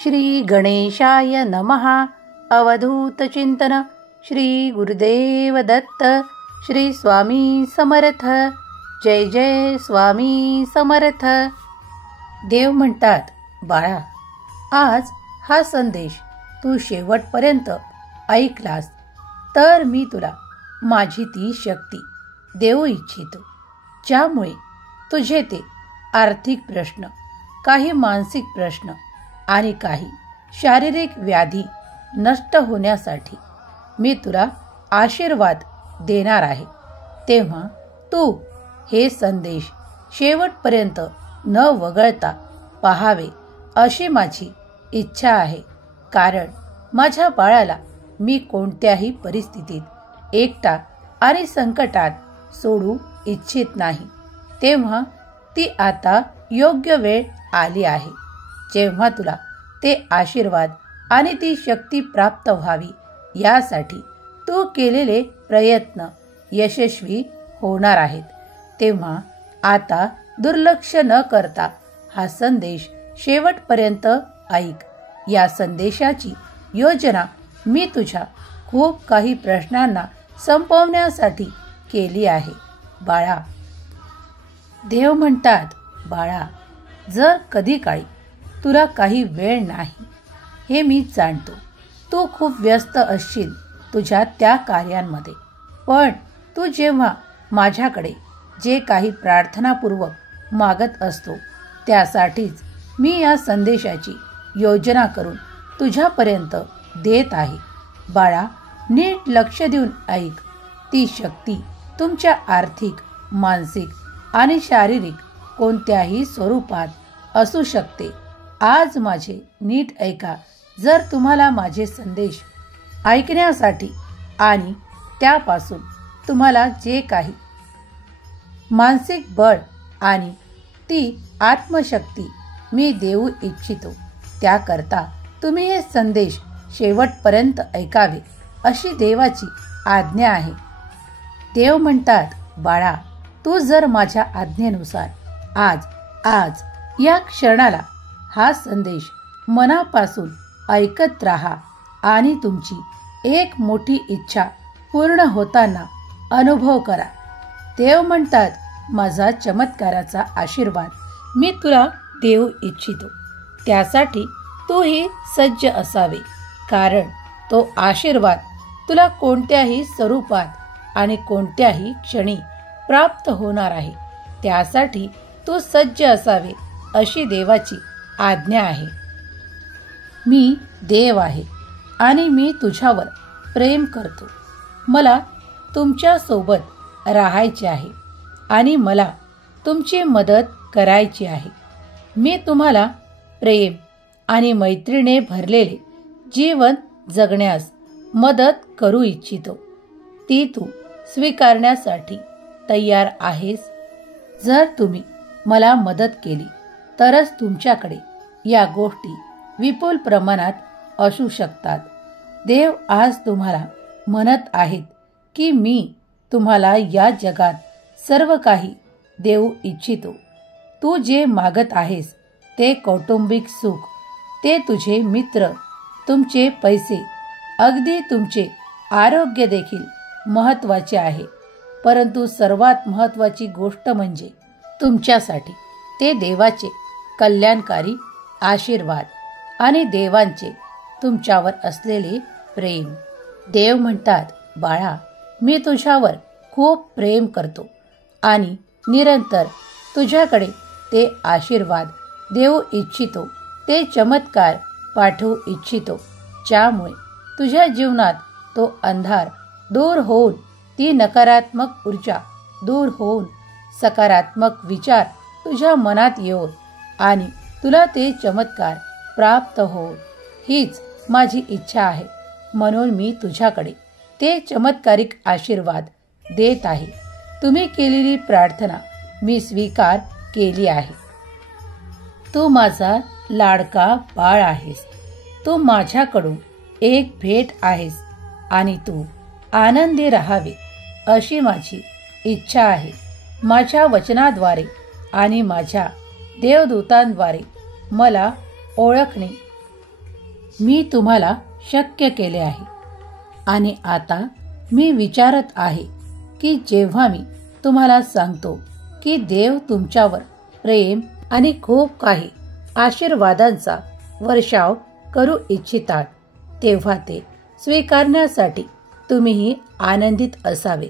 श्री गणेशाय नमः. अवधूत चिंतन. श्री गुरुदेव दत्त. श्री स्वामी समर्थ. जय जय स्वामी समर्थ. देव म्हणतात, बाळा, आज हा संदेश तू शेवटपर्यंत ऐकलास तर मी तुला माझी ती शक्ती देऊ इच्छितो, ज्यामुळे तुझे ते आर्थिक प्रश्न, काही मानसिक प्रश्न आणि काही शारीरिक व्याधी नष्ट होण्यासाठी मी तुला आशीर्वाद देणार आहे. तेव्हा तू हे संदेश शेवटपर्यंत न वगळता पाहावे अशी माझी इच्छा आहे. कारण माझ्या बाळाला मी कोणत्याही परिस्थितीत एकटा आणि संकटात सोडू इच्छित नाही. तेव्हा ती आता योग्य वेळ आली आहे, जेव्हा तुला ते आशीर्वाद आणि ती शक्ती प्राप्त व्हावी यासाठी तू केलेले प्रयत्न यशस्वी होणार आहेत. तेव्हा आता दुर्लक्ष न करता हा संदेश शेवटपर्यंत ऐक. या संदेशाची योजना मी तुझ्या खूप काही प्रश्नांना संपवण्यासाठी केली आहे. बाळा, देव म्हणतात, बाळा, जर कधी काळी तुला काही वेळ नाही हे मी जाणतो. तू खूप व्यस्त असशील तुझ्या त्या कार्यांमध्ये, पण तू जेव्हा माझ्याकडे जे काही प्रार्थनापूर्वक मागत असतो त्यासाठीच मी या संदेशाची योजना करून तुझ्यापर्यंत देत आहे. बाळा, नीट लक्ष देऊन ऐक. ती शक्ती तुमच्या आर्थिक, मानसिक आणि शारीरिक कोणत्याही स्वरूपात असू शकते. आज माझे नीट ऐका. जर तुम्हाला माझे संदेश ऐकण्यासाठी आणि त्यापासून तुम्हाला जे काही मानसिक बळ आणि ती आत्मशक्ती मी देऊ इच्छितो, त्याकरता तुम्ही हे संदेश शेवटपर्यंत ऐकावे अशी देवाची आज्ञा आहे. देव म्हणतात, बाळा, तू जर माझ्या आज्ञेनुसार आज या क्षणाला हा संदेश मनापासून ऐकत राहा आणि तुमची एक मोठी इच्छा पूर्ण होताना अनुभव करा. देव म्हणतात, माझा चमत्काराचा आशीर्वाद मी तुला देऊ इच्छितो. त्यासाठी तूही सज्ज असावे, कारण तो आशीर्वाद तुला कोणत्याही स्वरूपात आणि कोणत्याही क्षणी प्राप्त होणार आहे. त्यासाठी तू सज्ज असावे अशी देवाची आज्ञा आहे. मी देव आहे आणि मी तुझ्यावर प्रेम करतो. मला तुमच्या सोबत राहायचे आहे आणि मला तुमची मदत करायची आहे. मी तुम्हाला प्रेम आणि मैत्रीने भरलेले जीवन जगण्यास मदत करू इच्छितो. ती तू स्वीकारण्यासाठी तयार आहेस? जर तुम्ही मला मदत केली तरच तुमच्याकडे या गोष्टी विपुल प्रमाणात असू शकतात. देव आज तुम्हाला म्हणत आहेत की मी तुम्हाला या जगात सर्व काही देऊ इच्छितो. तू जे मागत आहेस ते कौटुंबिक सुख, ते तुझे मित्र, तुमचे पैसे, अगदी तुमचे आरोग्य देखील महत्त्वाचे आहे. परंतु सर्वात महत्त्वाची गोष्ट म्हणजे तुमच्यासाठी ते देवाचे कल्याणकारी आशीर्वाद आणि देवांचे तुमच्यावर असलेले प्रेम. देव म्हणतात, बाळा, मी तुझ्यावर खूप प्रेम करतो आणि निरंतर तुझ्याकडे ते आशीर्वाद देऊ इच्छितो, ते चमत्कार पाठवू इच्छितो, ज्यामुळे तुझ्या जीवनात तो अंधार दूर होऊन, ती नकारात्मक ऊर्जा दूर होऊन सकारात्मक विचार तुझ्या मनात येऊन आणि तुला ते चमत्कार प्राप्त होऊन, हीच माझी इच्छा आहे. म्हणून मी तुझ्याकडे ते चमत्कारिक आशीर्वाद देत आहे. तुम्ही केलेली प्रार्थना मी स्वीकार केली आहे. तू माझा लाडका बाळ आहेस. तू माझ्याकडून एक भेट आहेस आणि तू आनंदी राहावे अशी माझी इच्छा आहे. माझ्या वचनाद्वारे आणि माझ्या देवदूतांद्वारे मला ओळखणे मी तुम्हाला शक्य केले आहे. आणि आता मी विचारत आहे की जेव्हा मी तुम्हाला सांगतो की देव तुमच्यावर प्रेम आणि खूप काही आशीर्वादांचा वर्षाव करू इच्छितात, तेव्हा ते स्वीकारण्यासाठी तुम्हीही आनंदित असावे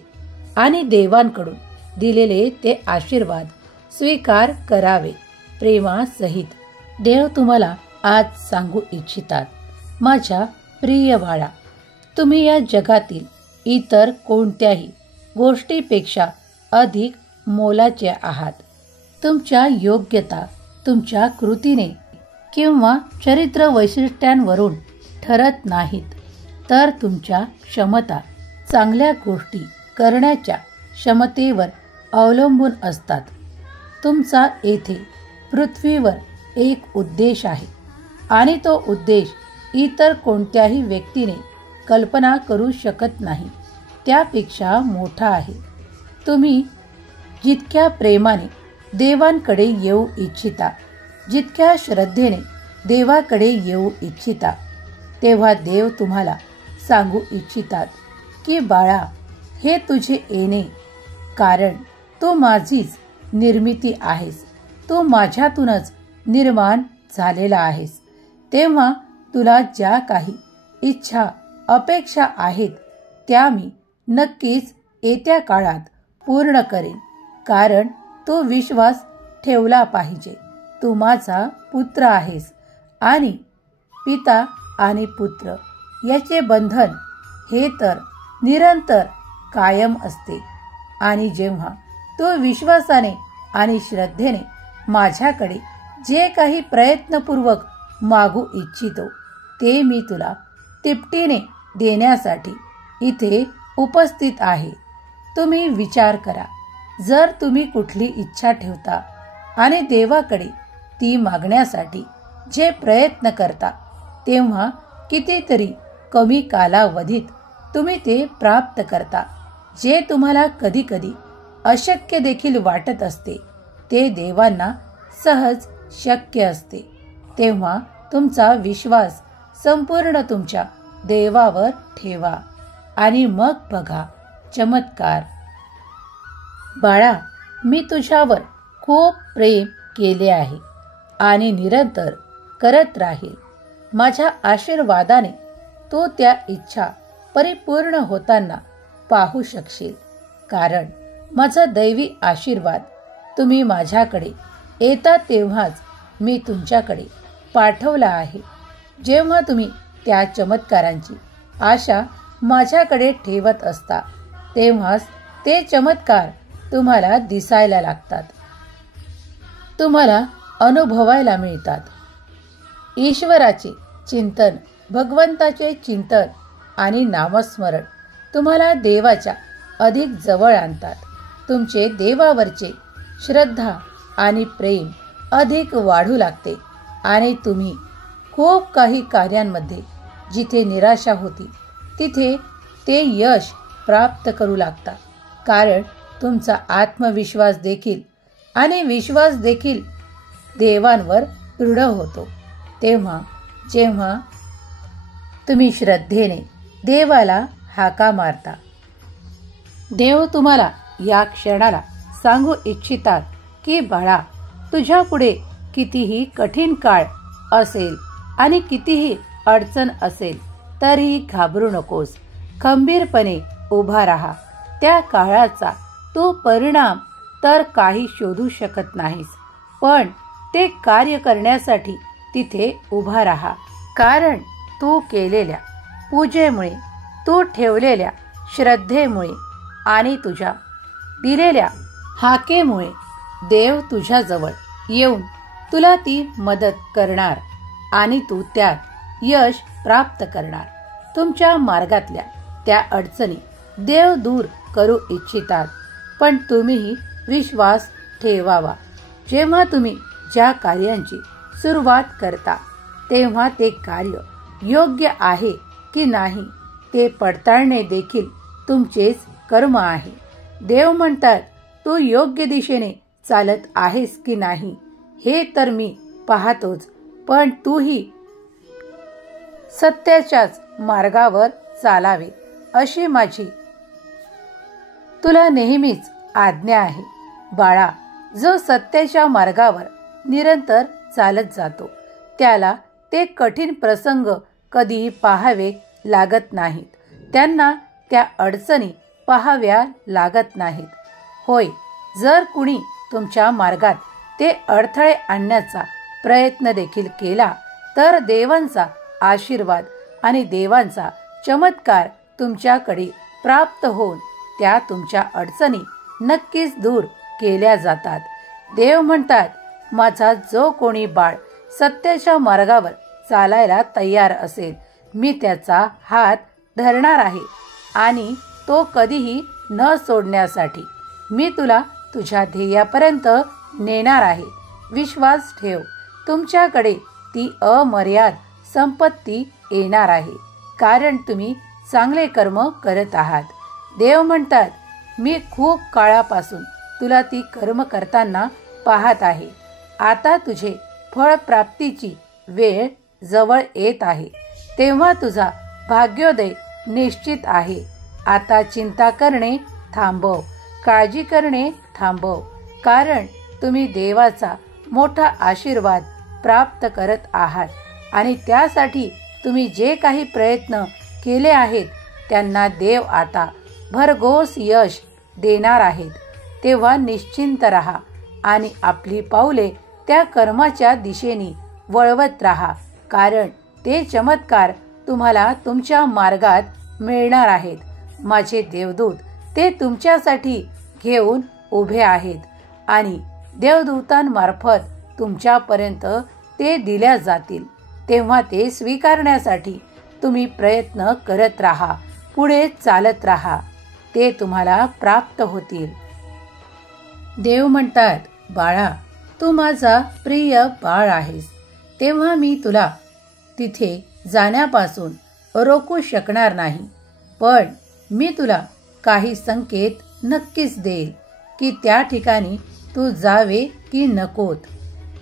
आणि देवांकडून दिलेले ते आशीर्वाद स्वीकार करावे प्रेमासहित. देव तुम्हाला आज सांगू इच्छितात, माझ्या प्रिय बाळा, तुम्ही या जगातील इतर कोणत्याही गोष्टीपेक्षा अधिक मोलाचे आहात. तुमच्या योग्यता तुमच्या कृतीने किंवा चरित्र वैशिष्ट्यांवरून ठरत नाहीत, तर तुमच्या क्षमता चांगल्या गोष्टी करण्याच्या क्षमतेवर अवलंबून असतात. तुमचा येथे पृथ्वीवर एक उद्देश आहे आणि तो उद्देश इतर कोणत्याही व्यक्तीने कल्पना करू शकत नाही, त्यापेक्षा मोठा आहे. तुम्ही जितक्या प्रेमाने देवांकडे येऊ इच्छिता, जितक्या श्रद्धेने देवाकडे येऊ इच्छिता, तेव्हा देव तुम्हाला सांगू इच्छितात की बाळा, हे तुझे येणे, कारण तू माझीच निर्मिती आहेस, तू माझ्यातूनच निर्माण झालेला आहेस. तेव्हा तुला ज्या काही इच्छा अपेक्षा आहेत त्या मी नक्कीच येत्या काळात पूर्ण करेन, कारण तू विश्वास ठेवला पाहिजे. तू माझा पुत्र आहेस आणि पिता आणि पुत्र याचे बंधन हे तर निरंतर कायम असते. आणि जेव्हा तू विश्वासाने आणि श्रद्धेने माझ्याकडे जे काही प्रयत्नपूर्वक मागू इच्छितो ते मी तुला तिपटीने देण्यासाठी इथे उपस्थित आहे. तुम्ही विचार करा, जर तुम्ही कुठली इच्छा ठेवता आणि देवाकडे ती मागण्यासाठी जे प्रयत्न करता, तेव्हा कितीतरी कमी कालावधीत तुम्ही ते प्राप्त करता. जे तुम्हाला कधी कधी अशक्य देखील वाटत असते ते देवांना सहज शक्य असते. तेव्हा तुमचा विश्वास संपूर्ण तुमच्या देवावर ठेवा आणि मग बघा चमत्कार. बाळा, मी तुझ्यावर खूप प्रेम केले आहे आणि निरंतर करत राहील. माझ्या आशीर्वादाने तू त्या इच्छा परिपूर्ण होताना पाहू शकशील, कारण माझा दैवी आशीर्वाद तुम्ही माझ्याकडे येता तेव्हाच मी तुमच्याकडे पाठवला आहे. जेव्हा तुम्ही त्या चमत्कारांची आशा माझ्याकडे ठेवत असता, तेव्हाच ते चमत्कार तुम्हाला दिसायला लागतात, तुम्हाला अनुभवायला मिळतात. ईश्वराचे चिंतन, भगवंताचे चिंतन आणि नामस्मरण तुम्हाला देवाच्या अधिक जवळ आणतात. तुमचे देवावरचे श्रद्धा आणि प्रेम अधिक वाढू लागते आणि तुम्ही खूप काही कार्यांमध्ये जिथे निराशा होती तिथे ते यश प्राप्त करू लागता, कारण तुमचा आत्मविश्वास देखील आणि विश्वास देखील देवांवर दृढ होतो. तेव्हा जेव्हा तुम्ही श्रद्धेने देवाला हाका मारता, देव तुम्हाला या क्षणाला सांगू इच्छितात की बाळा, तुझ्या पुढे कितीही कठीण काळ असेल आणि कितीही अडचण असेल तरीही घाबरू नकोस. खंबीरपणे उभा राहा. त्या काळाचा तू परिणाम तर काही शोधू शकत नाहीस, पण ते कार्य करण्यासाठी तिथे उभा राहा, कारण तू केलेल्या पूजेमुळे, तू ठेवलेल्या श्रद्धेमुळे आणि तुझ्या दिलेल्या हाकेमुळे देव तुझ्याजवळ येऊन तुला ती मदत करणार आणि तू त्यात यश प्राप्त करणार. तुमच्या मार्गातल्या त्या अडचणी देव दूर करू इच्छितात, पण तुम्हीही विश्वास ठेवावा. जेव्हा तुम्ही ज्या कार्यांची सुरुवात करता तेव्हा ते कार्य योग्य आहे की नाही ते पडताळणे देखील तुमचेच कर्म आहे. देव म्हणतात, तू योग्य दिशेने चालत आहेस की नाही हे तर मी पाहतोच, पण तूही सत्याच्याच मार्गावर चालावे अशी माझी तुला नेहमीच आज्ञा आहे. बाळा, जो सत्याच्या मार्गावर निरंतर चालत जातो त्याला ते कठीण प्रसंग कधीही पाहावे लागत नाहीत. त्यांना त्या अडचणी पाहाव्या लागत नाहीत. होय, जर कुणी तुमच्या मार्गात ते अडथळे आणण्याचा प्रयत्न देखील केला तर देवांचा आशीर्वाद आणि देवांचा चमत्कार तुमच्याकडे प्राप्त होऊन त्या तुमच्या अडचणी नक्कीच दूर केल्या जातात. देव म्हणतात, माझा जो कोणी बाळ सत्याच्या मार्गावर चालायला तयार असेल मी त्याचा हात धरणार आहे आणि तो कधीही न सोडण्यासाठी मी तुला तुझ्या ध्येयापर्यंत नेणार आहे. विश्वास ठेव, तुमच्याकडे ती अमर्याद संपत्ती येणार आहे, कारण तुम्ही चांगले कर्म करत आहात. देव म्हणतात, मी खूप काळापासून तुला ती कर्म करताना पाहत आहे. आता तुझे फळ प्राप्तीची वेळ जवळ येत आहे, तेव्हा तुझा भाग्योदय निश्चित आहे. आता चिंता करणे थांबव, काळजी करणे थांबव, कारण तुम्ही देवाचा मोठा आशीर्वाद प्राप्त करत आहात आणि त्यासाठी तुम्ही जे काही प्रयत्न केले आहेत त्यांना देव आता भरघोस यश देणार आहेत. तेव्हा निश्चिंत राहा आणि आपली पावले त्या कर्माच्या दिशेने वळवत राहा, कारण ते चमत्कार तुम्हाला तुमच्या मार्गात मिळणार आहेत. माझे देवदूत ते तुमच्यासाठी घेऊन उभे आहेत आणि देवदूतांमार्फत तुमच्यापर्यंत ते दिल्या जातील. तेव्हा ते स्वीकारण्यासाठी तुम्ही प्रयत्न करत राहा, पुढे चालत राहा, ते तुम्हाला प्राप्त होतील. देव म्हणतात, बाळा, तू माझा प्रिय बाळ आहेस, तेव्हा मी तुला तिथे जाण्यापासून रोखू शकणार नाही. पण मी तुला काही संकेत नक्कीच देईल की त्या ठिकाणी तू जावे की नकोत.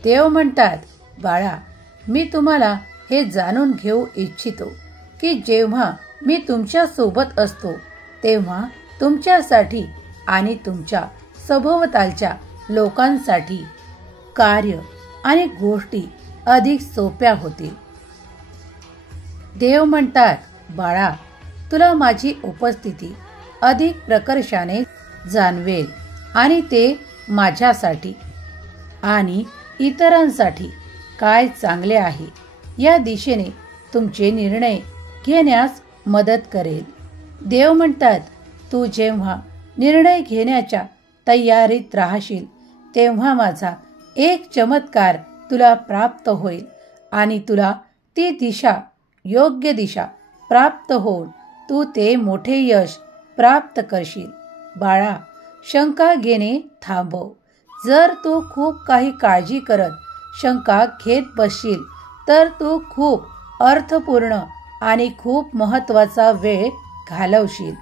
देव म्हणतात, बाळा, मी तुम्हाला हे जाणून घेऊ इच्छितो की जेव्हा मी तुमच्या सोबत असतो तेव्हा तुमच्यासाठी आणि तुमच्या सभोवतालच्या लोकांसाठी कार्य आणि गोष्टी अधिक सोप्या होतील. देव म्हणतात, बाळा, तुला माझी उपस्थिती अधिक प्रकर्षाने जाणवेल आणि ते माझ्यासाठी आणि इतरांसाठी काय चांगले आहे या दिशेने तुमचे निर्णय घेण्यास मदत करेल. देव म्हणतात, तू जेव्हा निर्णय घेण्याच्या तयारीत राहशील तेव्हा माझा एक चमत्कार तुला प्राप्त होईल आणि तुला ती दिशा, योग्य दिशा प्राप्त होऊन तू ते मोठे यश प्राप्त करशील. बाळा, शंका घेणे थांबव. जर तू खूप काही काळजी करत शंका घेत बसशील तर तू खूप अर्थपूर्ण आणि खूप महत्त्वाचा वेळ घालवशील.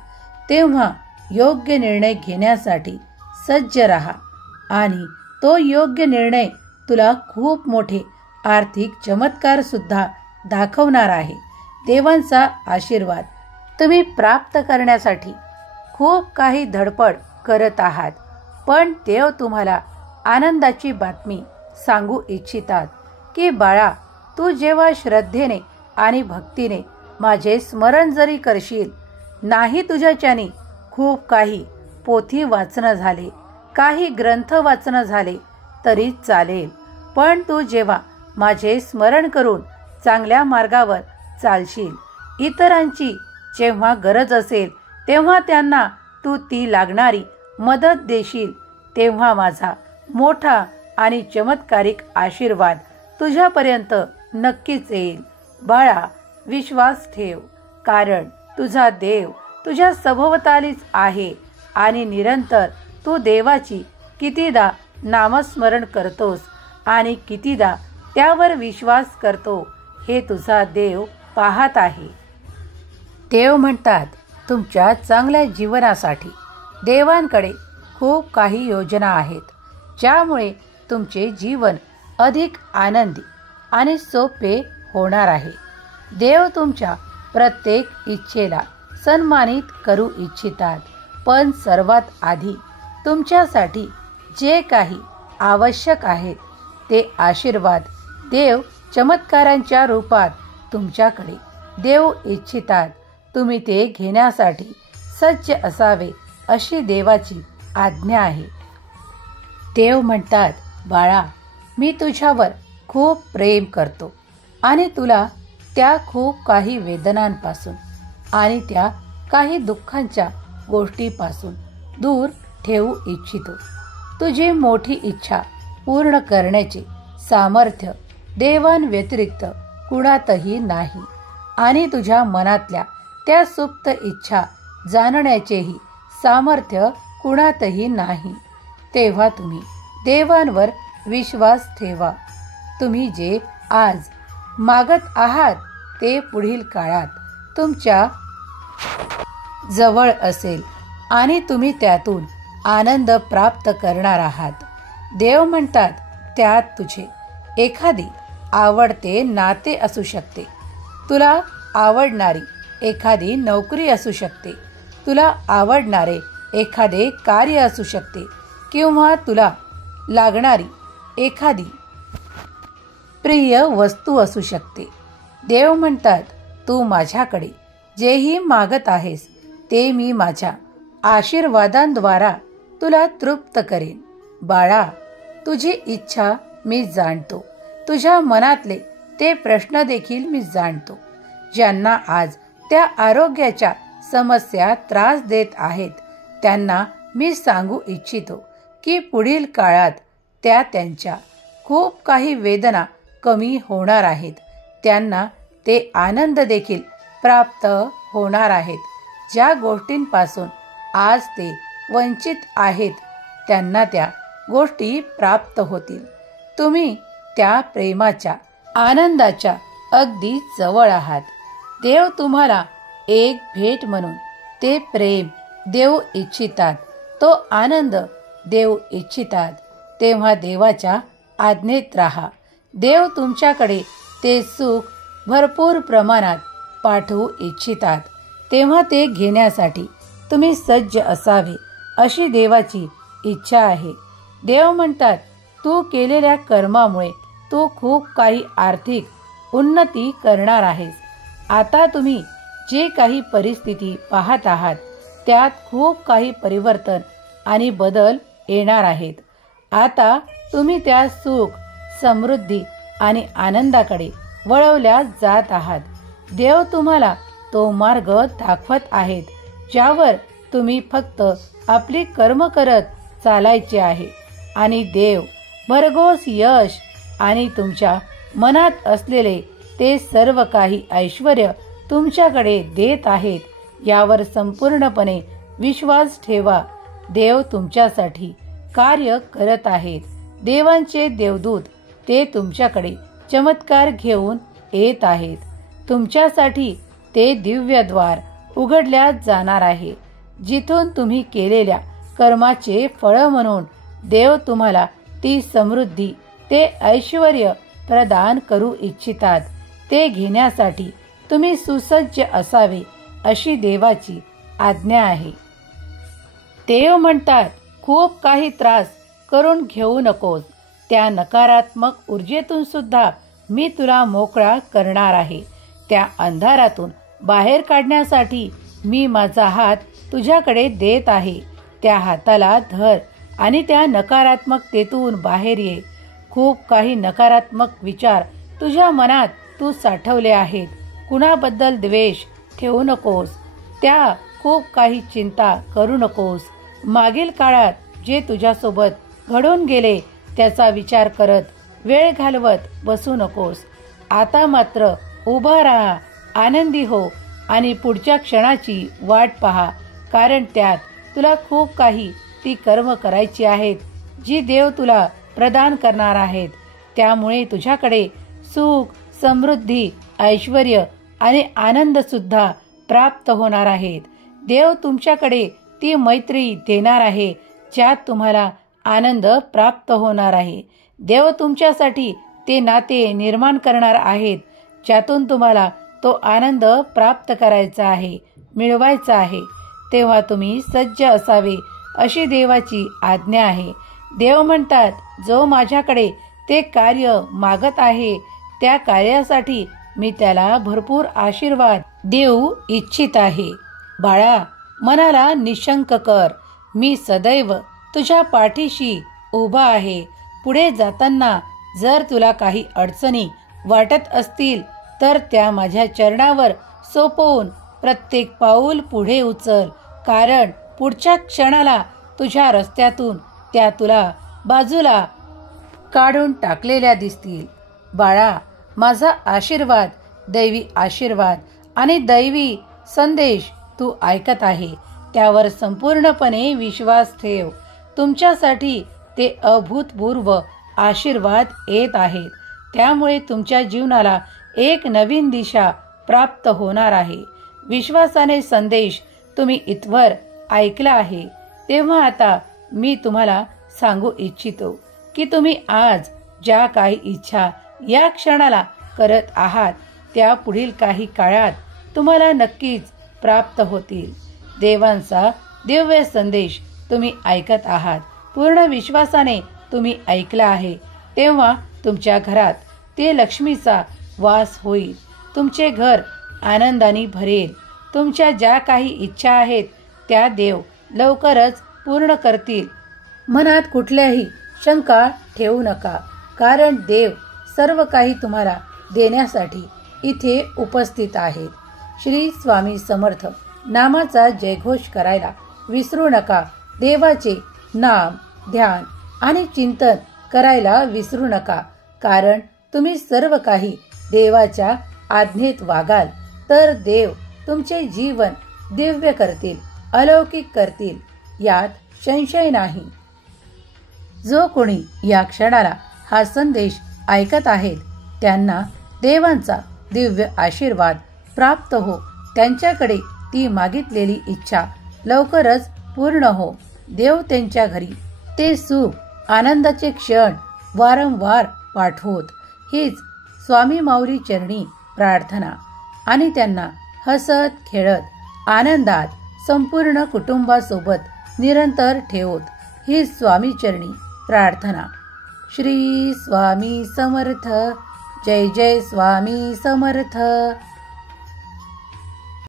तेव्हा योग्य निर्णय घेण्यासाठी सज्ज राहा आणि तो योग्य निर्णय तुला खूप मोठे आर्थिक चमत्कार सुद्धा दाखवणार आहे. देवांचा आशीर्वाद तुम्ही प्राप्त करण्यासाठी खूप काही धडपड करत आहात, पण देव तुम्हाला आनंदाची बातमी सांगू इच्छितात की बाळा, तू जेव्हा श्रद्धेने आणि भक्तीने माझे स्मरण जरी करशील, नाही तुझ्याच्याने खूप काही पोथी वाचणं झाले, काही ग्रंथ वाचणं झाले तरी चालेल, पण तू जेव्हा माझे स्मरण करून चांगल्या मार्गावर चालशील, इतरांची जेव्हा गरज असेल तेव्हा त्यांना तू ती लागणारी मदत देशील, तेव्हा माझा मोठा आणि चमत्कारिक आशीर्वाद तुझ्यापर्यंत नक्कीच येईल. बाळा, विश्वास ठेव, कारण तुझा देव तुझ्या सभोवतालीच आहे आणि निरंतर तू देवाची कितीदा नामस्मरण करतोस आणि कितीदा त्यावर विश्वास करतो हे तुझा देव पाहत आहे. देव म्हणतात, तुमच्या चांगल्या जीवनासाठी देवांकडे खूप काही योजना आहेत, ज्यामुळे तुमचे जीवन अधिक आनंदी आणि सोपे होणार आहे. देव तुमच्या प्रत्येक इच्छेला सन्मानित करू इच्छितात, पण सर्वात आधी तुमच्यासाठी जे काही आवश्यक आहेत ते आशीर्वाद देव चमत्कारांच्या रूपात तुमच्याकडे देऊ इच्छितात. तुम्ही ते घेण्यासाठी सज्ज असावे अशी देवाची आज्ञा आहे. देव म्हणतात, बाळा, मी तुझ्यावर खूप प्रेम करतो आणि तुला त्या खूप काही वेदनांपासून आणि त्या काही दुःखांच्या गोष्टीपासून दूर ठेवू इच्छितो. तुझी मोठी इच्छा पूर्ण करण्याचे सामर्थ्य देवांव्यतिरिक्त कुणातही नाही आणि तुझ्या मनातल्या त्या सुप्त इच्छा जाणण्याचेही सामर्थ्य कुणातही नाही. तेव्हा तुम्ही देवांवर विश्वास ठेवा. तुम्ही जे आज मागत आहात ते पुढील काळात तुमच्या जवळ असेल आणि तुम्ही त्यातून आनंद प्राप्त करणार आहात. देव म्हणतात, त्यात तुझे एखादी आवडते नाते असू शकते, तुला आवडणारी एखादी नोकरी असू शकते, तुला आवडणारे एखादे कार्य असू शकते किंवा तुला लागणारी एखादी प्रिय वस्तू असू शकते. देव म्हणतात, तू माझ्याकडे जेही मागत आहेस ते मी माझ्या आशीर्वादांद्वारा तुला तृप्त करेन. बाळा, तुझी इच्छा मी जाणतो, तुझ्या मनातले ते प्रश्न देखील मी जाणतो. ज्यांना आज त्या आरोग्याच्या समस्या त्रास देत आहेत त्यांना मी सांगू इच्छितो की पुढील काळात त्यांच्या खूप काही वेदना कमी होणार आहेत. त्यांना ते आनंद देखील प्राप्त होणार आहेत. ज्या गोष्टींपासून आज ते वंचित आहेत त्यांना त्या गोष्टी प्राप्त होतील. तुम्ही त्या प्रेमाच्या आनंदाच्या अगदी जवळ आहात. देव तुम्हाला एक भेट म्हणून ते प्रेम देऊ इच्छितात, तो आनंद देऊ इच्छितात. तेव्हा देवाच्या आज्ञेत राहा. देव तुमच्याकडे ते सुख भरपूर प्रमाणात पाठवू इच्छितात. तेव्हा ते घेण्यासाठी तुम्ही सज्ज असावे अशी देवाची इच्छा आहे. देव म्हणतात, तू केलेल्या कर्मामुळे तू खूप काही आर्थिक उन्नती करणार आहेस. आता तुम्ही जे काही परिस्थिती पाहत आहात त्यात खूप काही परिवर्तन आणि बदल येणार आहेत. आता तुम्ही त्या सुख, समृद्धी आणि आनंदाकडे वळवल्या जात आहात. देव तुम्हाला तो मार्ग दाखवत आहेत ज्यावर तुम्ही फक्त आपली कर्म करत चालायचे आहे आणि देव भरघोस यश आणि तुमच्या मनात असलेले ते सर्व काही ऐश्वर्य तुमच्याकडे देत आहेत. यावर संपूर्णपणे विश्वास ठेवा. देव तुमच्यासाठी कार्य करत आहेत. देवांचे देवदूत ते तुमच्याकडे चमत्कार घेऊन येत आहेत. तुमच्यासाठी ते दिव्य द्वार उघडल्या जाणार आहे जिथून तुम्ही केलेल्या कर्माचे फळ म्हणून देव तुम्हाला ती समृद्धी, ते ऐश्वर्य प्रदान करू इच्छितात. ते घेण्यासाठी तुम्ही सुसज्ज असावे अशी देवाची आज्ञा आहे. देव म्हणतात, खूप काही त्रास करून घेऊ नकोस. त्या नकारात्मक ऊर्जेतून सुद्धा मी तुला मोकळा करणार आहे. त्या अंधारातून बाहेर काढण्यासाठी मी माझा हात तुझ्याकडे देत आहे. त्या हाताला धर आणि त्या नकारात्मकतेतून बाहेर ये. खूप काही नकारात्मक विचार तुझ्या मनात तू साठवले आहेत. कुणाबद्दल द्वेष ठेवू नकोस. त्या खूप काही चिंता करू नकोस. मागील काळात जे तुझ्यासोबत घडून गेले त्याचा विचार करत वेळ घालवत बसू नकोस. आता मात्र उभा राहा, आनंदी हो आणि पुढच्या क्षणाची वाट पहा, कारण त्यात तुला खूप काही ती कर्म करायची आहेत जी देव तुला प्रदान करणार आहेत. त्यामुळे तुझ्याकडे सुख, समृद्धी, ऐश्वर्य आणि आनंद सुद्धा प्राप्त होणार आहेत. देव तुमच्याकडे ती मैत्री देणार आहे ज्यात तुम्हाला आनंद प्राप्त होणार आहे. देव तुमच्यासाठी ते नाते निर्माण करणार आहेत ज्यातून तुम्हाला तो तो आनंद प्राप्त करायचा आहे, मिळवायचा आहे, तेव्हा तुम्ही सज्ज असावे अशी देवाची आज्ञा आहे. देव म्हणतात, जो माझ्याकडे ते कार्य मागत आहे त्या कार्यासाठी मी त्याला भरपूर आशीर्वाद देऊ इच्छित आहे. बाळा, मनाला निशंक कर. मी सदैव तुझ्या पाठीशी उभा आहे. पुढे जाताना जर तुला काही अडचणी वाटत असतील तर त्या माझ्या चरणावर सोपवून प्रत्येक पाऊल पुढे उचल, कारण पुढच्या क्षणाला तुझ्या रस्त्यातून त्या तुला बाजूला काढून टाकलेल्या दिसतील. बाळा, माझा आशीर्वाद, दैवी आशीर्वाद आणि दैवी संदेश तू ऐकत आहे, त्यावर संपूर्णपणे विश्वास ठेव. तुमच्यासाठी ते अभूतपूर्व आशीर्वाद येत आहेत. त्यामुळे तुमच्या जीवनाला एक नवीन दिशा प्राप्त होणार आहे. विश्वासाने संदेश तुम्ही इथवर ऐकला आहे. तेव्हा आता मी तुम्हाला सांगू इच्छितो की तुम्ही आज ज्या काही इच्छा या क्षणाला करत आहात त्या पुढील काही काळात तुम्हाला नक्कीच प्राप्त होतील. देवांचा दिव्य संदेश तुम्ही ऐकत आहात. पूर्ण विश्वासाने तुम्ही ऐकला आहे. तेव्हा तुमच्या घरात ते लक्ष्मीचा वास होईल. तुमचे घर आनंदाने भरेल. तुमच्या ज्या काही इच्छा आहेत त्या देव लवकरच पूर्ण करतील. मनात कुठल्याही शंका ठेवू नका, कारण देव सर्व काही तुम्हाला देण्यासाठी इथे उपस्थित आहेत. श्री स्वामी समर्थ नामाचा जयघोष करायला विसरू नका. देवाचे नाम, ध्यान आणि चिंतन करायला विसरू नका, कारण तुम्ही सर्व काही देवाच्या आज्ञेत वागाल तर देव तुमचे जीवन दिव्य करतील, अलौकिक करतील, यात संशय नाही. जो कोणी या क्षणाला हा संदेश ऐकत आहेत त्यांना देवांचा दिव्य आशीर्वाद प्राप्त हो. त्यांच्याकडे ती मागितलेली इच्छा लवकरच पूर्ण हो. देव त्यांच्या घरी ते सुख आनंदाचे क्षण वारंवार पाठवोत. हीच स्वामी माऊली चरणी प्रार्थना आणि त्यांना हसत खेळत आनंदात संपूर्ण कुटुंबासोबत निरंतर ठेवोत. ही स्वामी चरणी प्रार्थना. श्री स्वामी समर्थ. जय जय स्वामी समर्थ.